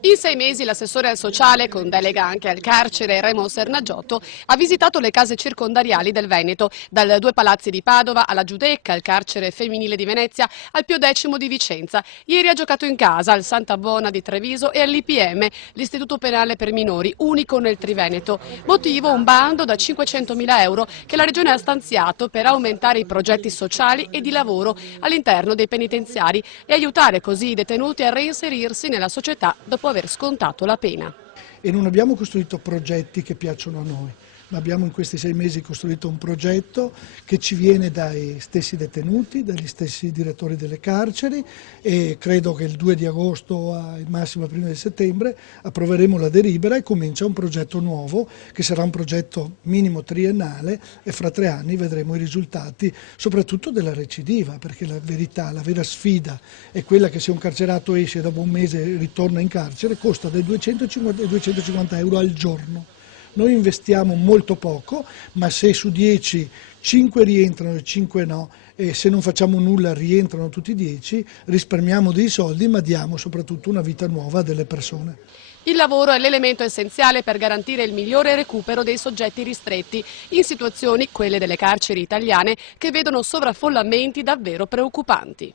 In 6 mesi l'assessore al sociale, con delega anche al carcere, Remo Sernaggiotto, ha visitato le case circondariali del Veneto, dal Due Palazzi di Padova alla Giudecca, al carcere femminile di Venezia, al Pio X di Vicenza. Ieri ha giocato in casa al Santa Buona di Treviso e all'IPM, l'Istituto Penale per Minori, unico nel Triveneto. Motivo un bando da 500.000 euro che la Regione ha stanziato per aumentare i progetti sociali e di lavoro all'interno dei penitenziari e aiutare così i detenuti a reinserirsi nella società dopo aver scontato la pena. E non abbiamo costruito progetti che piacciono a noi, ma abbiamo in questi 6 mesi costruito un progetto che ci viene dai stessi detenuti, dagli stessi direttori delle carceri, e credo che il 2 di agosto, al massimo il 1 di settembre, approveremo la delibera e comincia un progetto nuovo che sarà un progetto minimo triennale e fra 3 anni vedremo i risultati soprattutto della recidiva, perché la verità, la vera sfida è quella che se un carcerato esce e dopo un mese ritorna in carcere costa dai 250 ai 250 euro al giorno. Noi investiamo molto poco, ma se su 10 5 rientrano e 5 no, e se non facciamo nulla rientrano tutti 10, risparmiamo dei soldi ma diamo soprattutto una vita nuova a delle persone. Il lavoro è l'elemento essenziale per garantire il migliore recupero dei soggetti ristretti in situazioni, quelle delle carceri italiane, che vedono sovraffollamenti davvero preoccupanti.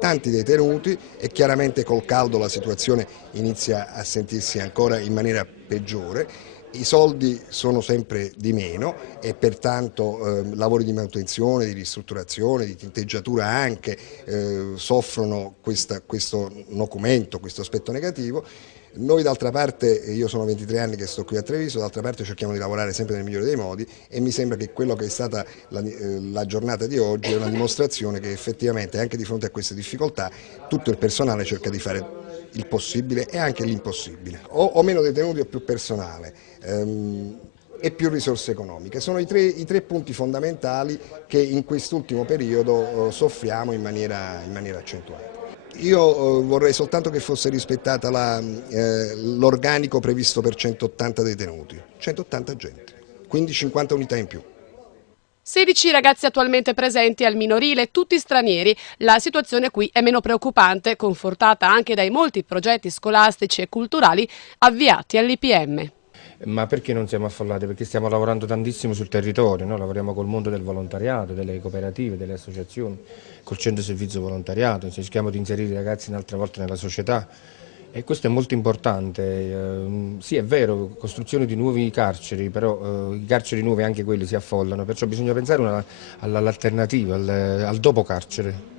Tanti detenuti e chiaramente col caldo la situazione inizia a sentirsi ancora in maniera peggiore. I soldi sono sempre di meno e pertanto lavori di manutenzione, di ristrutturazione, di tinteggiatura anche soffrono questo nocumento, questo aspetto negativo. Noi d'altra parte, io sono 23 anni che sto qui a Treviso, d'altra parte cerchiamo di lavorare sempre nel migliore dei modi e mi sembra che quello che è stata la giornata di oggi è una dimostrazione che effettivamente anche di fronte a queste difficoltà tutto il personale cerca di fare il possibile e anche l'impossibile. O meno detenuti o più personale e più risorse economiche. Sono i tre punti fondamentali che in quest'ultimo periodo soffriamo in maniera accentuata. Io vorrei soltanto che fosse rispettata l'organico previsto per 180 detenuti, 180 gente, quindi 50 unità in più. 16 ragazzi attualmente presenti al minorile, tutti stranieri. La situazione qui è meno preoccupante, confortata anche dai molti progetti scolastici e culturali avviati all'IPM. Ma perché non siamo affollati? Perché stiamo lavorando tantissimo sul territorio, no? Lavoriamo col mondo del volontariato, delle cooperative, delle associazioni, col centro servizio volontariato, cerchiamo di inserire i ragazzi un'altra volta nella società e questo è molto importante. Sì, è vero, costruzione di nuovi carceri, però i carceri nuovi anche quelli si affollano, perciò bisogna pensare all'alternativa, al dopo carcere.